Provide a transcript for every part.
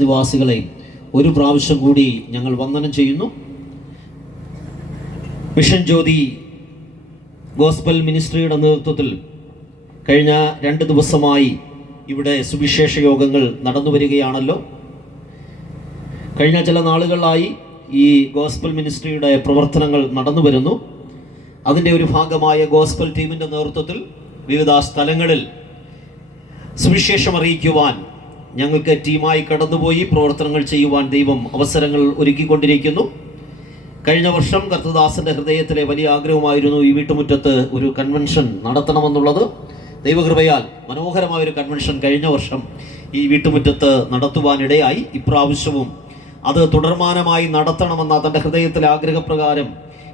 നിവാസികളെ ഒരു പ്രാവശ്യം കൂടി ഞങ്ങൾ വന്ദനം ചെയ്യുന്നു. മിഷൻ ജ്യോതി ഗോസ്ബൽ മിനിസ്ട്രിയുടെ നേതൃത്വത്തിൽ കഴിഞ്ഞ രണ്ട് ദിവസമായി ഇവിടെ സുവിശേഷ യോഗങ്ങൾ നടന്നു വരികയാണല്ലോ. കഴിഞ്ഞ ചില നാളുകളായി ഈ ഗോസ്ബൽ മിനിസ്ട്രിയുടെ പ്രവർത്തനങ്ങൾ നടന്നു വരുന്നു. അതിന്റെ ഒരു ഭാഗമായ ഗോസ്ബൽ ടീമിന്റെ നേതൃത്വത്തിൽ വിവിധ സ്ഥലങ്ങളിൽ സുവിശേഷം അറിയിക്കുവാൻ ഞങ്ങൾക്ക് ടീമായി കടന്നുപോയി പ്രവർത്തനങ്ങൾ ചെയ്യുവാൻ ദൈവം അവസരങ്ങൾ ഒരുക്കിക്കൊണ്ടിരിക്കുന്നു. കഴിഞ്ഞ വർഷം കർത്തദാസന്റെ ഹൃദയത്തിലെ വലിയ ആഗ്രഹമായിരുന്നു ഈ വീട്ടുമുറ്റത്ത് ഒരു കൺവെൻഷൻ നടത്തണമെന്നുള്ളത്. ദൈവകൃപയാൽ മനോഹരമായ ഒരു കൺവെൻഷൻ കഴിഞ്ഞ വർഷം ഈ വീട്ടുമുറ്റത്ത് നടത്തുവാനിടയായി. ഇപ്രാവശ്യവും അത് തുടർമാനമായി നടത്തണമെന്ന തന്റെ ഹൃദയത്തിലെ ആഗ്രഹപ്രകാരം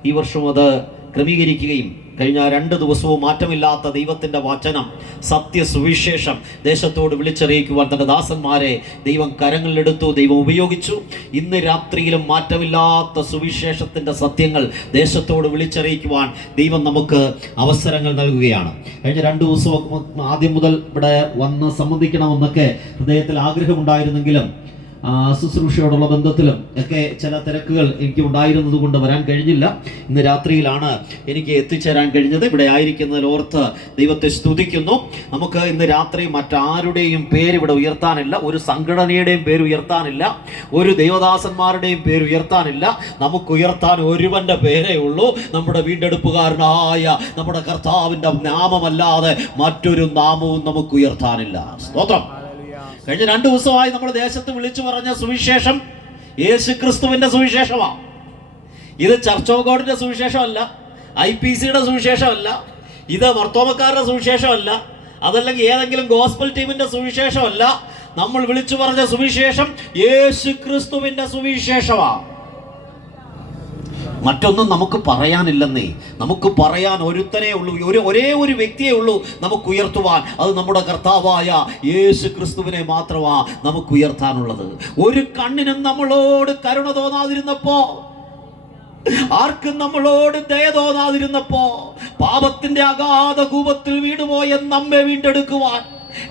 ഈ വർഷം അത് ക്രമീകരിക്കുകയും കഴിഞ്ഞ രണ്ട് ദിവസവും മാറ്റമില്ലാത്ത ദൈവത്തിന്റെ വചനം സത്യ സുവിശേഷം ദേശത്തോട് വിളിച്ചറിയിക്കുവാൻ തന്റെ ദാസന്മാരെ ദൈവം കരങ്ങളിലെടുത്തു ദൈവം ഉപയോഗിച്ചു. ഇന്ന് രാത്രിയിലും മാറ്റമില്ലാത്ത സുവിശേഷത്തിന്റെ സത്യങ്ങൾ ദേശത്തോട് വിളിച്ചറിയിക്കുവാൻ ദൈവം നമുക്ക് അവസരങ്ങൾ നൽകുകയാണ്. കഴിഞ്ഞ രണ്ട് ദിവസവും ആദ്യം മുതൽ ഇവിടെ വന്ന് സംബന്ധിക്കണമെന്നൊക്കെ ഹൃദയത്തിൽ ആഗ്രഹമുണ്ടായിരുന്നെങ്കിലും ശുശ്രൂഷയോടുള്ള ബന്ധത്തിലും ഒക്കെ ചില തിരക്കുകൾ എനിക്ക് ഉണ്ടായിരുന്നത് കൊണ്ട് വരാൻ കഴിഞ്ഞില്ല. ഇന്ന് രാത്രിയിലാണ് എനിക്ക് എത്തിച്ചേരാൻ കഴിഞ്ഞത്. ഇവിടെ ആയിരിക്കുന്നതിൽ ഓർത്ത് ദൈവത്തെ സ്തുതിക്കുന്നു. നമുക്ക് ഇന്ന് രാത്രി മറ്റാരുടെയും പേര് ഇവിടെ ഉയർത്താനില്ല. ഒരു സംഘടനയുടെയും പേര് ഉയർത്താനില്ല. ഒരു ദേവദാസന്മാരുടെയും പേര് ഉയർത്താനില്ല. നമുക്ക് ഉയർത്താൻ ഒരുവന്റെ പേരേ ഉള്ളൂ. നമ്മുടെ വീണ്ടെടുപ്പുകാരനായ നമ്മുടെ കർത്താവിന്റെ നാമമല്ലാതെ മറ്റൊരു നാമവും നമുക്ക് ഉയർത്താനില്ല. സ്തോത്രം. കഴിഞ്ഞ രണ്ട് ദിവസമായി നമ്മൾ ദേശത്ത് വിളിച്ചു പറഞ്ഞ സുവിശേഷം യേശു ക്രിസ്തുവിന്റെ സുവിശേഷമാണ് ഇത് ചർച്ച് ഓഫ് ഗോഡിന്റെ സുവിശേഷമല്ല ഐ പി സിയുടെ സുവിശേഷമല്ല ഇത് വർത്തോമക്കാരുടെ സുവിശേഷമല്ല അതല്ലെങ്കിൽ ഏതെങ്കിലും ഗോസ്ബൽ ടീമിന്റെ സുവിശേഷമല്ല. നമ്മൾ വിളിച്ചു പറഞ്ഞ സുവിശേഷം യേശു ക്രിസ്തുവിന്റെ സുവിശേഷമാണ് മറ്റൊന്നും നമുക്ക് പറയാനില്ലെന്നേ. നമുക്ക് പറയാൻ ഒരുത്തനേ ഉള്ളൂ. ഒരു ഒരേ ഒരു വ്യക്തിയേ ഉള്ളൂ നമുക്ക് ഉയർത്തുവാൻ അത് നമ്മുടെ കർത്താവായ യേശു ക്രിസ്തുവിനെ മാത്രമാ നമുക്ക് ഉയർത്താനുള്ളത് ഒരു കണ്ണിനും നമ്മളോട് കരുണ തോന്നാതിരുന്നപ്പോ ആർക്കും നമ്മളോട് ദയ തോന്നാതിരുന്നപ്പോ പാപത്തിന്റെ അഗാധ കൂപത്തിൽ വീണുപോയ നമ്മെ വീണ്ടെടുക്കുവാൻ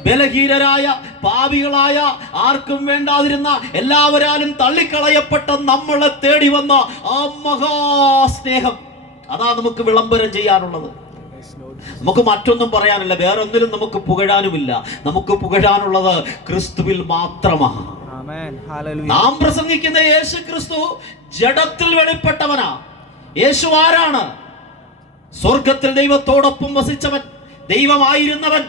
ബലഹീനരായ പാപികളായ ആർക്കും വേണ്ടാതിരുന്ന എല്ലാവരാലും തള്ളിക്കളയപ്പെട്ട നമ്മളെ തേടി വന്ന ആ മഹാസ്നേഹം. അതാ നമുക്ക് വിളംബരം ചെയ്യാനുള്ളത്. നമുക്ക് മറ്റൊന്നും പറയാനില്ല. വേറെ ഒന്നിലും നമുക്ക് പുകഴാനുമില്ല. നമുക്ക് പുകഴാനുള്ളത് ക്രിസ്തുവിൽ മാത്രമാണ്. നാം പ്രസംഗിക്കുന്ന യേശു ക്രിസ്തു ജഡത്തിൽ വെളിപ്പെട്ടവനാ. യേശു ആരാണ്? സ്വർഗത്തിൽ ദൈവത്തോടൊപ്പം വസിച്ചവൻ ദൈവമായിരുന്നവൻ.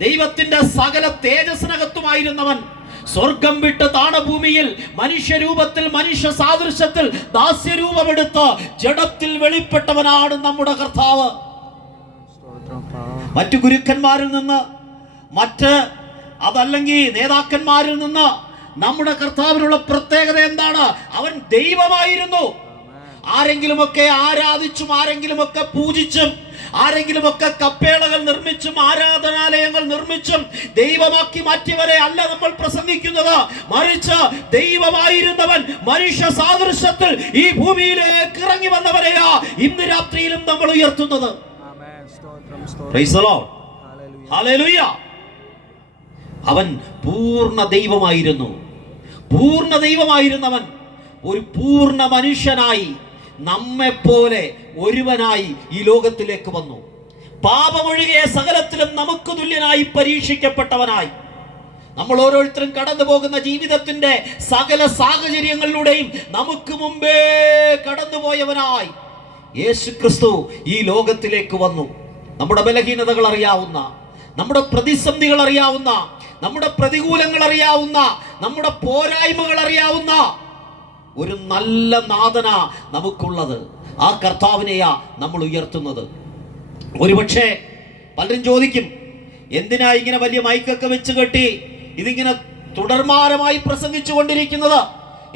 ദൈവത്തിന്റെ സകല തേജസ്സിനകത്തുമായിരുന്നവൻ. സ്വർഗം വിട്ട് താണഭൂമിയിൽ മനുഷ്യരൂപത്തിൽ മനുഷ്യ സാദൃശ്യത്തിൽ ദാസ്യരൂപമെടുത്ത് ജഡത്തിൽ വെളിപ്പെട്ടവനാണ് നമ്മുടെ കർത്താവ്. മറ്റു ഗുരുക്കന്മാരിൽ നിന്ന് മറ്റ് അതല്ലെങ്കിൽ നേതാക്കന്മാരിൽ നിന്ന് നമ്മുടെ കർത്താവിനുള്ള പ്രത്യേകത എന്താണ്? അവൻ ദൈവമായിരുന്നു. ആരെങ്കിലുമൊക്കെ ആരാധിച്ചും ആരെങ്കിലുമൊക്കെ പൂജിച്ചും ആരെങ്കിലുമൊക്കെ കപ്പേളകൾ നിർമ്മിച്ചും ആരാധനാലയങ്ങൾ നിർമ്മിച്ചും ദൈവമാക്കി മാറ്റിയവരെ അല്ല നമ്മൾ പ്രസംഗിക്കുന്നത്. മറിച്ച് ദൈവമായിരുന്നവൻ മനുഷ്യ സാദൃശ്യത്തിൽ ഈ ഭൂമിയിലേക്ക് ഇറങ്ങി വന്നവരെയാ ഇന്ന് രാത്രിയിലും നമ്മൾ ഉയർത്തുന്നത്. അവൻ പൂർണ ദൈവമായിരുന്നു. പൂർണ ദൈവമായിരുന്നവൻ ഒരു പൂർണ മനുഷ്യനായി നമ്മെപ്പോലെ ഒരുവനായി ഈ ലോകത്തിലേക്ക് വന്നു. പാപമൊഴികെ സകലത്തിലും നമുക്ക് തുല്യനായി പരീക്ഷിക്കപ്പെട്ടവനായി. നമ്മൾ ഓരോരുത്തരും കടന്നു പോകുന്ന ജീവിതത്തിന്റെ സകല സാഹചര്യങ്ങളിലൂടെയും നമുക്ക് മുമ്പേ കടന്നുപോയവനായി യേശു ക്രിസ്തു ഈ ലോകത്തിലേക്ക് വന്നു. നമ്മുടെ ബലഹീനതകൾ അറിയാവുന്ന നമ്മുടെ പ്രതിസന്ധികൾ അറിയാവുന്ന നമ്മുടെ പ്രതികൂലങ്ങൾ അറിയാവുന്ന നമ്മുടെ പോരായ്മകൾ അറിയാവുന്ന ഒരു നല്ല നാഥന നമുക്കുള്ളത്. ആ കർത്താവിനെയാ നമ്മൾ ഉയർത്തുന്നത്. ഒരുപക്ഷെ പലരും ചോദിക്കും എന്തിനാ ഇങ്ങനെ വലിയ മൈക്കൊക്കെ വെച്ച് കെട്ടി ഇതിങ്ങനെ തുടർമാരമായി പ്രസംഗിച്ചു കൊണ്ടിരിക്കുന്നത്?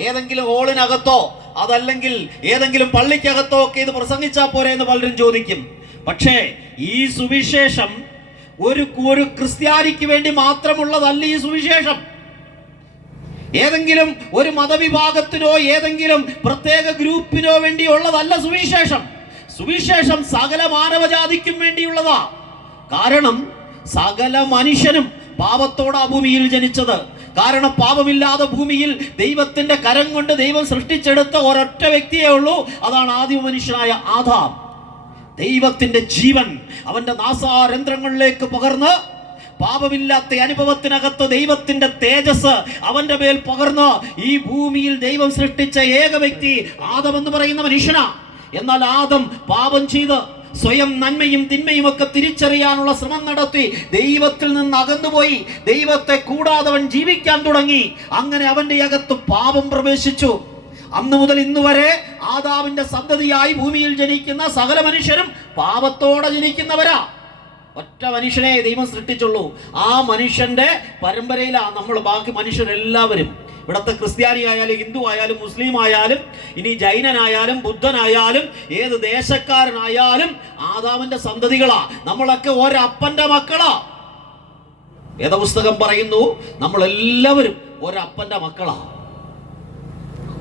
ഏതെങ്കിലും ഹോളിനകത്തോ അതല്ലെങ്കിൽ ഏതെങ്കിലും പള്ളിക്കകത്തോ ഒക്കെ ഇത് പ്രസംഗിച്ചാൽ പോരെ എന്ന് പലരും ചോദിക്കും. പക്ഷേ ഈ സുവിശേഷം ഒരു ഒരു ക്രിസ്ത്യാനിക്ക് വേണ്ടി മാത്രമുള്ളതല്ല ഈ സുവിശേഷം. ഏതെങ്കിലും ഒരു മതവിഭാഗത്തിനോ ഏതെങ്കിലും പ്രത്യേക ഗ്രൂപ്പിനോ വേണ്ടിയുള്ളതല്ല സുവിശേഷം. സുവിശേഷം സകല മാനവജാതിക്കും വേണ്ടിയുള്ളതാ. കാരണം സകല മനുഷ്യനും പാപത്തോട് ഭൂമിയിൽ ജനിച്ചത്. കാരണം പാപമില്ലാതെ ഭൂമിയിൽ ദൈവത്തിന്റെ കരം കൊണ്ട് ദൈവം സൃഷ്ടിച്ചെടുത്ത ഒരൊറ്റ വ്യക്തിയേ ഉള്ളൂ. അതാണ് ആദ്യ മനുഷ്യനായ ആധാം ദൈവത്തിന്റെ ജീവൻ അവന്റെ നാസാരന്ധ്രങ്ങളിലേക്ക് പകർന്ന് പാപമില്ലാത്ത അനുഭവത്തിനകത്ത് ദൈവത്തിന്റെ തേജസ് അവന്റെ മേൽ പകർന്ന് ഈ ഭൂമിയിൽ ദൈവം സൃഷ്ടിച്ച ഏക വ്യക്തി ആദം എന്ന് പറയുന്ന മനുഷ്യനാ. എന്നാൽ ആദം പാപം ചെയ്ത് സ്വയം നന്മയും തിന്മയും ഒക്കെ തിരിച്ചറിയാനുള്ള ശ്രമം നടത്തി ദൈവത്തിൽ നിന്ന് അകന്നുപോയി. ദൈവത്തെ കൂടാതെ അവൻ ജീവിക്കാൻ തുടങ്ങി. അങ്ങനെ അവന്റെ അകത്ത് പാപം പ്രവേശിച്ചു. അന്ന് മുതൽ ഇന്ന് വരെ ആദാവിന്റെ സന്തതിയായി ഭൂമിയിൽ ജനിക്കുന്ന സകല മനുഷ്യരും പാപത്തോടെ ജനിക്കുന്നവരാ. ഒറ്റ മനുഷ്യനെ ദൈവം സൃഷ്ടിച്ചുള്ളൂ. ആ മനുഷ്യന്റെ പരമ്പരയിലാണ് നമ്മൾ ബാക്കി മനുഷ്യരെല്ലാവരും. ഇവിടുത്തെ ക്രിസ്ത്യാനി ആയാലും ഹിന്ദു ആയാലും മുസ്ലിം ആയാലും ഇനി ജൈനനായാലും ബുദ്ധനായാലും ഏത് ദേശക്കാരനായാലും ആദാമിന്റെ സന്തതികളാ. നമ്മളൊക്കെ ഒരപ്പന്റെ മക്കളാ. വേദപുസ്തകം പറയുന്നു നമ്മളെല്ലാവരും ഒരപ്പന്റെ മക്കളാ.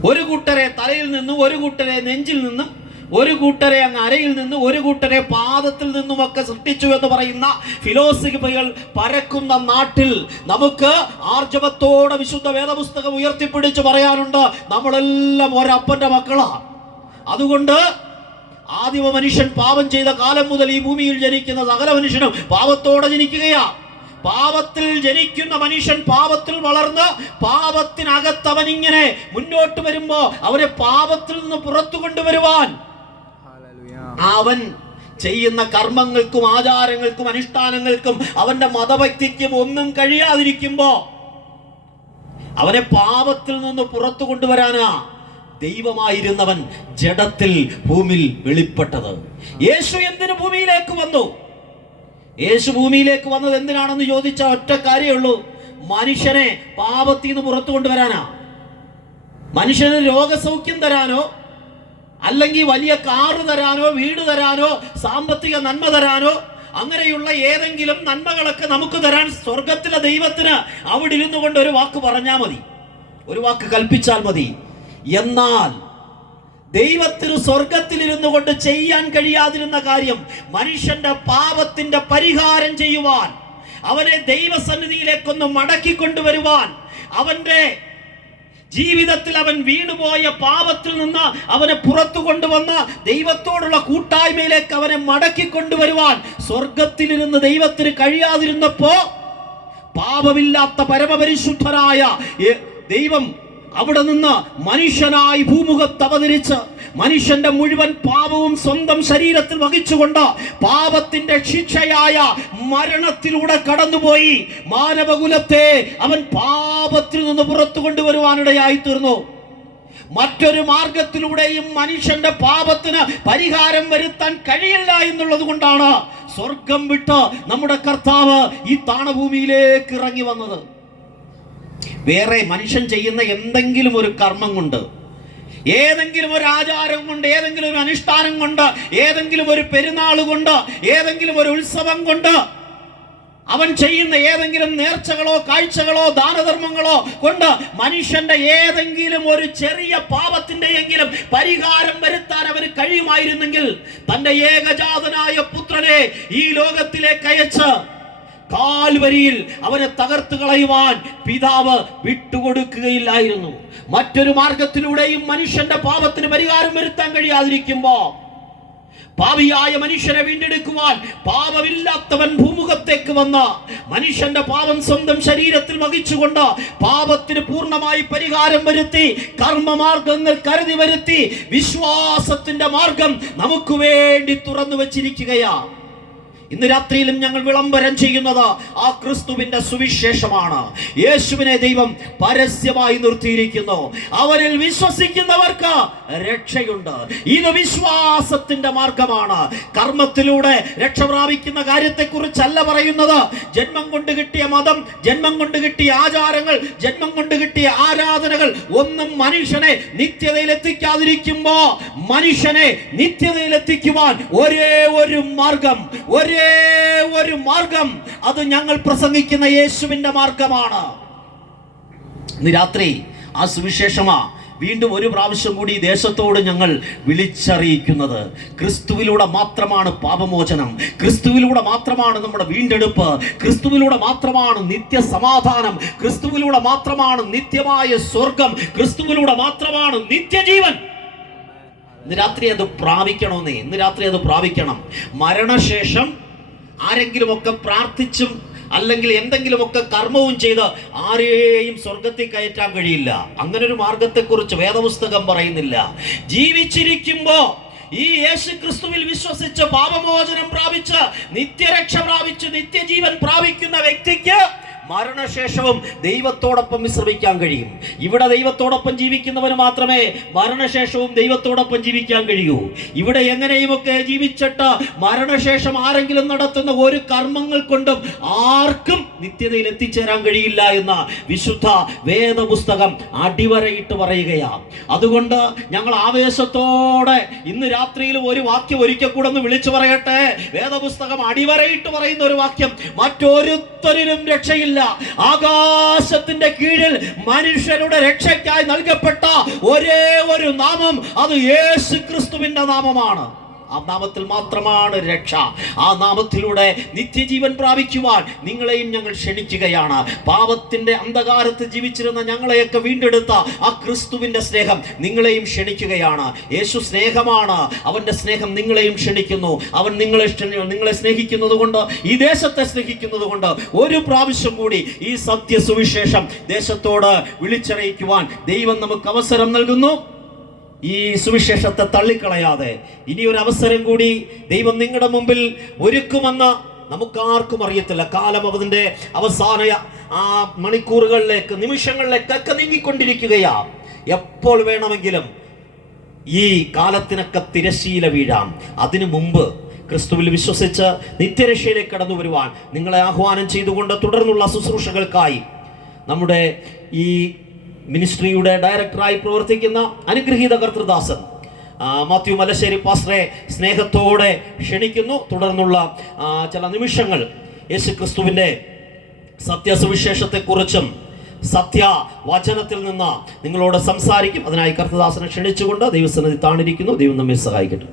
ഒരു കൂട്ടരെ തലയിൽ നിന്നും ഒരു കൂട്ടരെ നെഞ്ചിൽ നിന്നും ഒരു കൂട്ടരെ അങ്ങ് അരയിൽ നിന്ന് ഒരു കൂട്ടരെ പാദത്തിൽ നിന്നുമൊക്കെ സൃഷ്ടിച്ചു എന്ന് പറയുന്ന ഫിലോസഫികൾ പരക്കുന്ന നാട്ടിൽ നമുക്ക് ആർജവത്തോടെ വിശുദ്ധ വേദപുസ്തകം ഉയർത്തിപ്പിടിച്ച് പറയാനുണ്ട് നമ്മളെല്ലാം ഒരപ്പന്റെ മക്കളാണ് അതുകൊണ്ട് ആദിമ മനുഷ്യൻ പാപം ചെയ്ത കാലം മുതൽ ഈ ഭൂമിയിൽ ജനിക്കുന്ന സകല മനുഷ്യനും പാപത്തോടെ ജനിക്കുകയാ പാപത്തിൽ ജനിക്കുന്ന മനുഷ്യൻ പാപത്തിൽ വളർന്ന് പാപത്തിനകത്ത് അവൻ ഇങ്ങനെ മുന്നോട്ട് വരുമ്പോ അവരെ പാപത്തിൽ നിന്ന് പുറത്തു കൊണ്ടുവരുവാൻ. അവൻ ചെയ്യുന്ന കർമ്മങ്ങൾക്കും ആചാരങ്ങൾക്കും അനുഷ്ഠാനങ്ങൾക്കും അവന്റെ മതഭക്തിക്കും ഒന്നും കഴിയാതിരിക്കുമ്പോ അവനെ പാപത്തിൽ നിന്ന് പുറത്തു കൊണ്ടുവരാനാ ദൈവമായിരുന്നവൻ ജഡത്തിൽ ഭൂമിയിൽ വെളിപ്പെട്ടത്. യേശു എന്തിനു ഭൂമിയിലേക്ക് വന്നു? യേശു ഭൂമിയിലേക്ക് വന്നത് എന്തിനാണെന്ന് ചോദിച്ച ഒറ്റ കാര്യമേ ഉള്ളൂ. മനുഷ്യനെ പാപത്തിൽ നിന്ന് പുറത്തു കൊണ്ടുവരാനാ. മനുഷ്യന് രോഗസൗഖ്യം തരാനോ അല്ലെങ്കിൽ വലിയ കാറ് തരാനോ വീട് തരാനോ സാമ്പത്തിക നന്മ തരാനോ അങ്ങനെയുള്ള ഏതെങ്കിലും നന്മകളൊക്കെ നമുക്ക് തരാൻ സ്വർഗത്തിലെ ദൈവത്തിന് അവിടെ ഇരുന്നു കൊണ്ട് ഒരു വാക്ക് പറഞ്ഞാൽ മതി. ഒരു വാക്ക് കൽപ്പിച്ചാൽ മതി. എന്നാൽ ദൈവത്തിന് സ്വർഗത്തിലിരുന്നു കൊണ്ട് ചെയ്യാൻ കഴിയാതിരുന്ന കാര്യം മനുഷ്യന്റെ പാപത്തിന്റെ പരിഹാരം ചെയ്യുവാൻ അവനെ ദൈവസന്നിധിയിലേക്കൊന്ന് മടക്കി കൊണ്ടുവരുവാൻ അവന്റെ ജീവിതത്തിൽ അവൻ വീണുപോയ പാപത്തിൽ നിന്ന് അവനെ പുറത്തു കൊണ്ടുവന്ന ദൈവത്തോടുള്ള കൂട്ടായ്മയിലേക്ക് അവനെ മടക്കി കൊണ്ടുവരുവാൻ സ്വർഗത്തിലിരുന്ന് ദൈവത്തിന് കഴിയാതിരുന്നപ്പോ പാപമില്ലാത്ത പരമപരിശുദ്ധനായ ദൈവം അവിടെ നിന്ന് മനുഷ്യനായി ഭൂമുഖത്ത് അവതരിച്ച് മനുഷ്യന്റെ മുഴുവൻ പാപവും സ്വന്തം ശരീരത്തിൽ വഹിച്ചുകൊണ്ട് പാപത്തിന്റെ ശിക്ഷയായ മരണത്തിലൂടെ കടന്നുപോയി. മാനവകുലത്തെ അവൻ പാപത്തിൽ നിന്ന് പുറത്തു കൊണ്ടുവരുവാനിടയായി തീർന്നു മറ്റൊരു മാർഗത്തിലൂടെയും മനുഷ്യന്റെ പാപത്തിന് പരിഹാരം വരുത്താൻ കഴിയില്ല എന്നുള്ളത് കൊണ്ടാണ് സ്വർഗം വിട്ട് നമ്മുടെ കർത്താവ് ഈ താണഭൂമിയിലേക്ക് ഇറങ്ങി വന്നത്. വേറെ മനുഷ്യൻ ചെയ്യുന്ന എന്തെങ്കിലും ഒരു കർമ്മം കൊണ്ട് ഏതെങ്കിലും ഒരു ആചാരം കൊണ്ട് ഏതെങ്കിലും ഒരു അനുഷ്ഠാനം കൊണ്ട് ഏതെങ്കിലും ഒരു പെരുന്നാൾ കൊണ്ട് ഏതെങ്കിലും ഒരു ഉത്സവം കൊണ്ട് അവൻ ചെയ്യുന്ന ഏതെങ്കിലും നേർച്ചകളോ കാഴ്ചകളോ ദാനധർമ്മങ്ങളോ കൊണ്ട് മനുഷ്യന്റെ ഏതെങ്കിലും ഒരു ചെറിയ പാപത്തിന്റെ എങ്കിലും പരിഹാരം വരുത്താൻ അവന് കഴിയുമായിരുന്നെങ്കിൽ തന്റെ ഏകജാതനായ പുത്രനെ ഈ ലോകത്തിലേക്ക് അയച്ച് കാൽവരിയിൽ അവനെ തകർത്തു കളയുവാൻ പിതാവ് വിട്ടുകൊടുക്കുകയില്ലായിരുന്നു. മറ്റൊരു മാർഗത്തിലൂടെയും മനുഷ്യന്റെ പാപത്തിന് പരിഹാരം വരുത്താൻ കഴിയാതിരിക്കുമ്പോ പാവിയായ മനുഷ്യനെ വീണ്ടെടുക്കുവാൻ പാപമില്ലാത്തവൻ ഭൂമുഖത്തേക്ക് വന്ന മനുഷ്യന്റെ പാപം സ്വന്തം ശരീരത്തിൽ വഹിച്ചുകൊണ്ട് പാപത്തിന് പൂർണമായി പരിഹാരം വരുത്തി കർമ്മമാർഗങ്ങൾ കരുതി വരുത്തി വിശ്വാസത്തിന്റെ മാർഗം നമുക്ക് വേണ്ടി തുറന്നു വച്ചിരിക്കുകയാ ഇന്ന് രാത്രിയിലും ഞങ്ങൾ വിളംബരം ചെയ്യുന്നത് ആ ക്രിസ്തുവിന്റെ സുവിശേഷമാണ്. യേശുവിനെ ദൈവം പരസ്യമായി നിർത്തിയിരിക്കുന്നു. അവരിൽ വിശ്വസിക്കുന്നവർക്ക് രക്ഷയുണ്ട്. ഇത് വിശ്വാസത്തിന്റെ മാർഗമാണ്. കർമ്മത്തിലൂടെ രക്ഷ പ്രാപിക്കുന്ന കാര്യത്തെക്കുറിച്ചല്ല പറയുന്നത്. ജന്മം കൊണ്ട് കിട്ടിയ മതം ജന്മം കൊണ്ട് കിട്ടിയ ആചാരങ്ങൾ ജന്മം കൊണ്ട് കിട്ടിയ ആരാധനകൾ ഒന്നും മനുഷ്യനെ നിത്യതയിൽ എത്തിക്കാതിരിക്കുമ്പോ മനുഷ്യനെ നിത്യതയിൽ എത്തിക്കുവാൻ ഒരേ ഒരു മാർഗം ഒരേ ഒരു മാർഗം അത് ഞങ്ങൾ പ്രസംഗിക്കുന്ന യേശുവിന്റെ മാർഗമാണ്. ഇന്ന് രാത്രി ആ സുവിശേഷമാ വീണ്ടും ഒരു പ്രാവശ്യം കൂടി ദേശത്തോട് ഞങ്ങൾ വിളിച്ചറിയിക്കുന്നത്. ക്രിസ്തുവിലൂടെ മാത്രമാണ് പാപമോചനം. ക്രിസ്തുവിലൂടെ മാത്രമാണ് നമ്മുടെ വീണ്ടെടുപ്പ്. ക്രിസ്തുവിലൂടെ മാത്രമാണ് നിത്യ സമാധാനം ക്രിസ്തുവിലൂടെ മാത്രമാണ് നിത്യമായ സ്വർഗം. ക്രിസ്തുവിലൂടെ മാത്രമാണ് നിത്യജീവൻ. ഇന്ന് രാത്രി അത് പ്രാപിക്കണമെന്നേ ഇന്ന് രാത്രി അത് പ്രാപിക്കണം. മരണശേഷം ആരെങ്കിലുമൊക്കെ പ്രാർത്ഥിച്ചും അല്ലെങ്കിൽ എന്തെങ്കിലുമൊക്കെ കർമ്മവും ചെയ്ത് ആരെയും സ്വർഗത്തിൽ കയറ്റാൻ കഴിയില്ല. അങ്ങനെ ഒരു മാർഗത്തെക്കുറിച്ച് വേദപുസ്തകം പറയുന്നില്ല. ജീവിച്ചിരിക്കുമ്പോ ഈ യേശു ക്രിസ്തുവിൽ വിശ്വസിച്ച് പാപമോചനം പ്രാപിച്ച് നിത്യരക്ഷ പ്രാപിച്ച് നിത്യജീവൻ പ്രാപിക്കുന്ന വ്യക്തിക്ക് മരണശേഷവും ദൈവത്തോടൊപ്പം വിശ്രമിക്കാൻ കഴിയും. ഇവിടെ ദൈവത്തോടൊപ്പം ജീവിക്കുന്നവന് മാത്രമേ മരണശേഷവും ദൈവത്തോടൊപ്പം ജീവിക്കാൻ കഴിയൂ. ഇവിടെ എങ്ങനെയുമൊക്കെ ജീവിച്ചിട്ട് മരണശേഷം ആരെങ്കിലും നടത്തുന്ന ഒരു കർമ്മങ്ങൾ കൊണ്ടും ആർക്കും നിത്യതയിൽ എത്തിച്ചേരാൻ കഴിയില്ല എന്ന വിശുദ്ധ വേദപുസ്തകം അടിവരയിട്ട് പറയുകയാണ്. അതുകൊണ്ട് ഞങ്ങൾ ആവേശത്തോടെ ഇന്ന് രാത്രിയിൽ ഒരു വാക്യം ഒരിക്കൽ കൂടെ ഒന്ന് വിളിച്ചു പറയട്ടെ. വേദപുസ്തകം അടിവരയിട്ട് പറയുന്ന ഒരു വാക്യം മറ്റൊരുത്തരിലും രക്ഷയില്ല ആകാശത്തിന്റെ കീഴിൽ മനുഷ്യരുടെ രക്ഷയ്ക്കായി നൽകപ്പെട്ട ഒരേ ഒരു നാമം അത് യേശു ക്രിസ്തുവിന്റെ നാമമാണ്. ആ നാമത്തിൽ മാത്രമാണ് രക്ഷ. ആ നാമത്തിലൂടെ നിത്യജീവൻ പ്രാപിക്കുവാൻ നിങ്ങളെയും ഞങ്ങൾ ക്ഷണിക്കുകയാണ്. പാപത്തിന്റെ അന്ധകാരത്ത് ജീവിച്ചിരുന്ന ഞങ്ങളെയൊക്കെ വീണ്ടെടുത്ത ആ ക്രിസ്തുവിന്റെ സ്നേഹം നിങ്ങളെയും ക്ഷണിക്കുകയാണ്. യേശു സ്നേഹമാണ്. അവന്റെ സ്നേഹം നിങ്ങളെയും ക്ഷണിക്കുന്നു. അവൻ നിങ്ങളെ നിങ്ങളെ സ്നേഹിക്കുന്നത് കൊണ്ട് ഈ ദേശത്തെ സ്നേഹിക്കുന്നത് കൊണ്ട് ഒരു പ്രാവശ്യം കൂടി ഈ സത്യ സുവിശേഷം ദേശത്തോട് വിളിച്ചറിയിക്കുവാൻ ദൈവം നമുക്ക് അവസരം നൽകുന്നു. ഈ സുവിശേഷത്തെ തള്ളിക്കളയാതെ. ഇനി ഒരു അവസരം കൂടി ദൈവം നിങ്ങളുടെ മുമ്പിൽ ഒരുക്കുമെന്ന് നമുക്കാർക്കും അറിയത്തില്ല. കാലം അതിന്റെ അവസാന ആ മണിക്കൂറുകളിലേക്ക് നിമിഷങ്ങളിലേക്കൊക്കെ നീങ്ങിക്കൊണ്ടിരിക്കുകയാ. എപ്പോൾ വേണമെങ്കിലും ഈ കാലത്തിനൊക്കെ തിരശീല വീഴാം. അതിനു മുമ്പ് ക്രിസ്തുവിൽ വിശ്വസിച്ച് നിത്യരക്ഷയിലേക്ക് കടന്നു വരുവാൻ നിങ്ങളെ ആഹ്വാനം ചെയ്തുകൊണ്ട് തുടർന്നുള്ള ശുശ്രൂഷകൾക്കായി നമ്മുടെ ഈ മിനിസ്ട്രിയുടെ ഡയറക്ടറായി പ്രവർത്തിക്കുന്ന അനുഗ്രഹീത കർത്തൃദാസൻ മാത്യു മലശ്ശേരി പാസ്റ്ററെ സ്നേഹത്തോടെ ക്ഷണിക്കുന്നു. തുടർന്നുള്ള ചില നിമിഷങ്ങൾ യേശു ക്രിസ്തുവിന്റെ സത്യസുവിശേഷത്തെക്കുറിച്ചും സത്യ വചനത്തിൽ നിന്ന് നിങ്ങളോട് സംസാരിക്കും. അതിനായി കർത്തദാസനെ ക്ഷണിച്ചുകൊണ്ട് ദൈവസന്നിധി താണിരിക്കുന്നു. ദൈവം നമ്മെ സഹായിക്കട്ടെ.